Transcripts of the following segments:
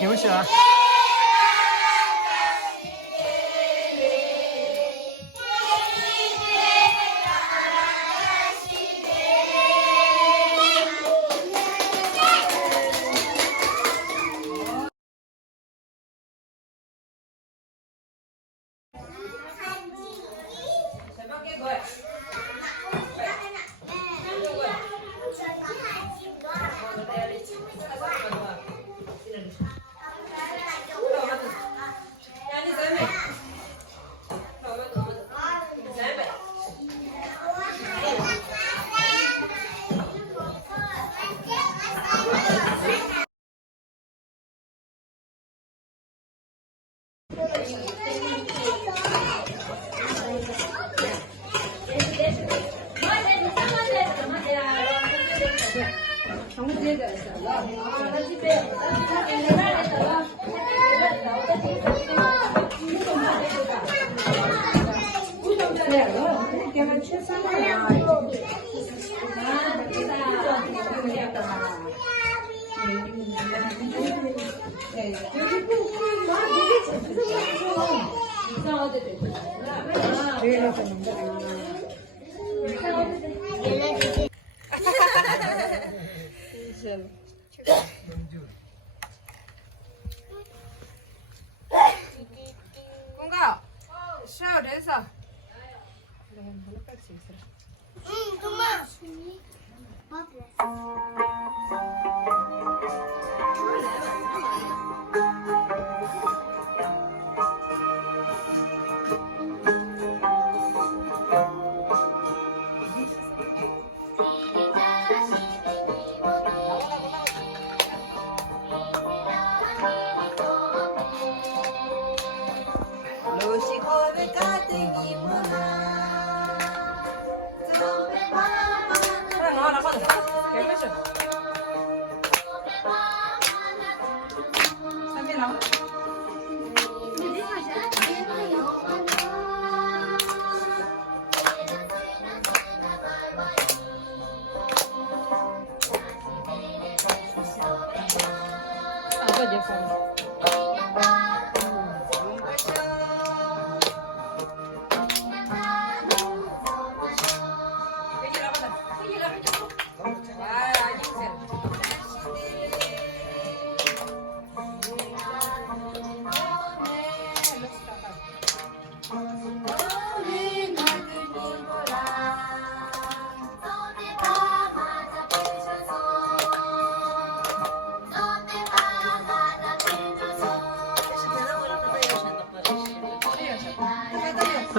休息啊。공가 쉬어 됐어. 그만.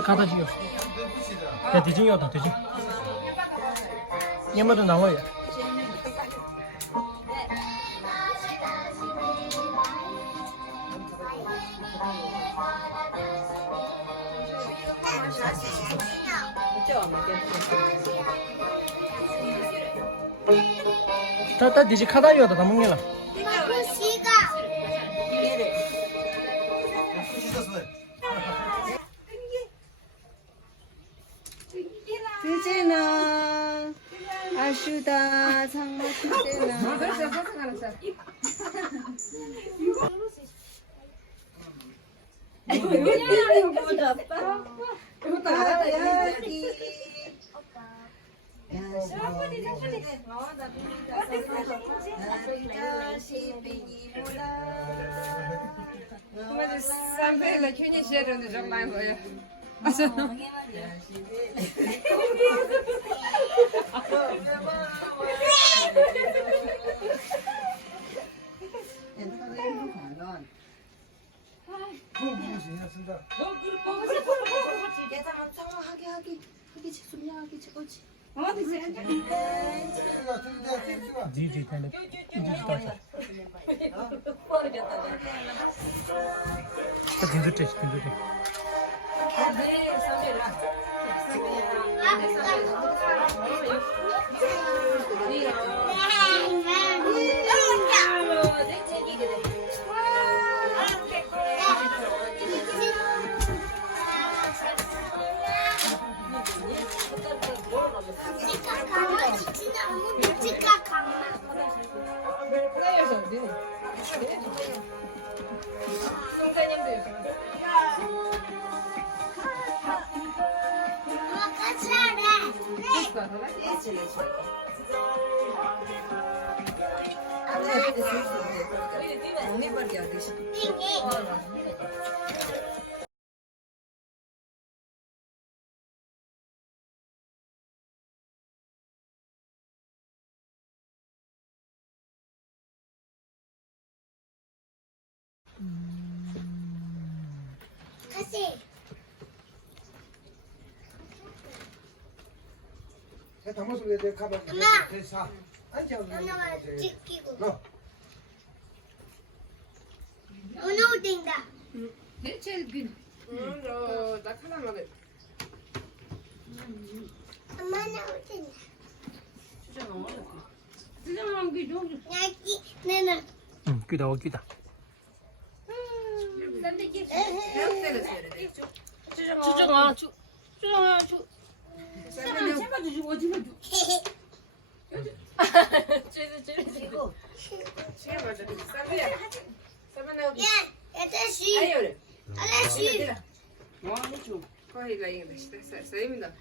더 갖다 주요. 야, 대중이요, 다 대중. 얘마도 나와요. 다 뒤지 카다요, 다 먹냐? 시가. 드제나 아슈다 상마 드제나 쌈배를 괜히 싫은데 좀 많이 보여. जी पहले 진주 때 진주 때 다시. 엄마가 찍히고. 오늘 뛴다. 나 하나 먹을. 엄마는 뛴다. 여기 내는. 응, 귀다, 귀다. 주정아 주정아 제발 주고 제발 주 아저씨. 아저씨. 거의 나 이거 사입니다.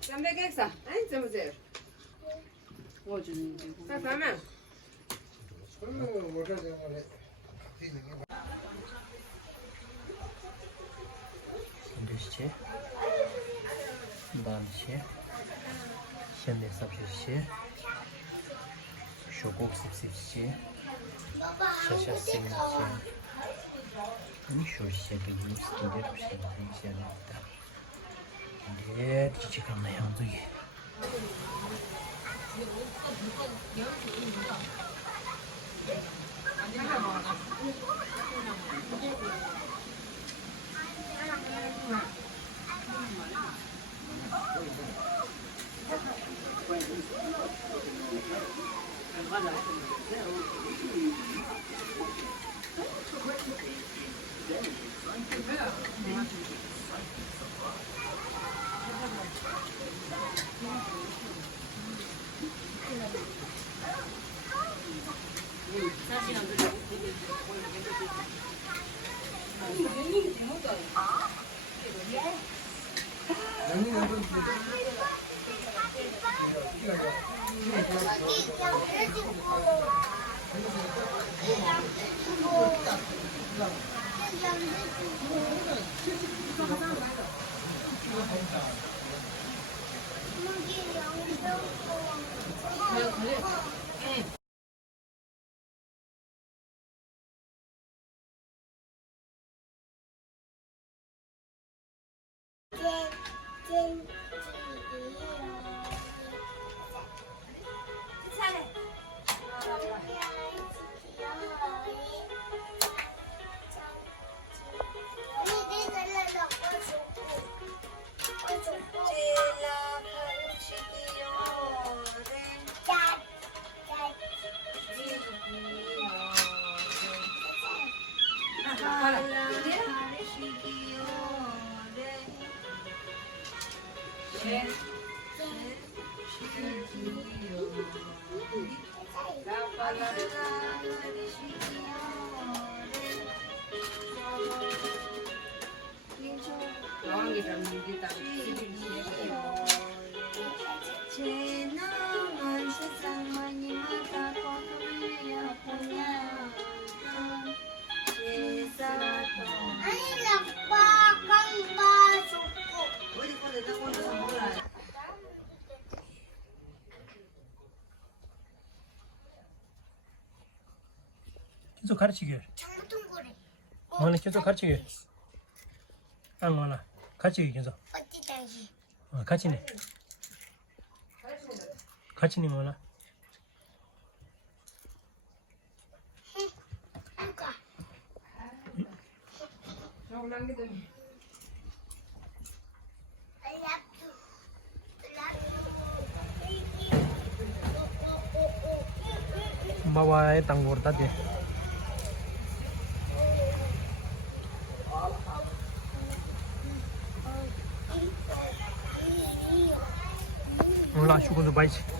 쌈배 객사, 아니 좀 보세요. 자, 그러면 Şimdi dance, şimdi sabşırşı, şokok sipsipşi, şaşa simnişi, ini şurşi benim skindir bir şey yaptı. Şimdi çiçek anlayan duyuyor. 지나간 세상 많이마다 거두야 보냐 예사도 아니 나빠 깡빠 좋고 어디 거기 나고서 몰라 계속 가르치게. 정통고래 원래 계속 가르치게. 안 원래 가르치게 계속. 어찌 당시 같이네. 같이네 뭐나. 누가 Bawa tanggur tadi. Mulai syukur tu baik.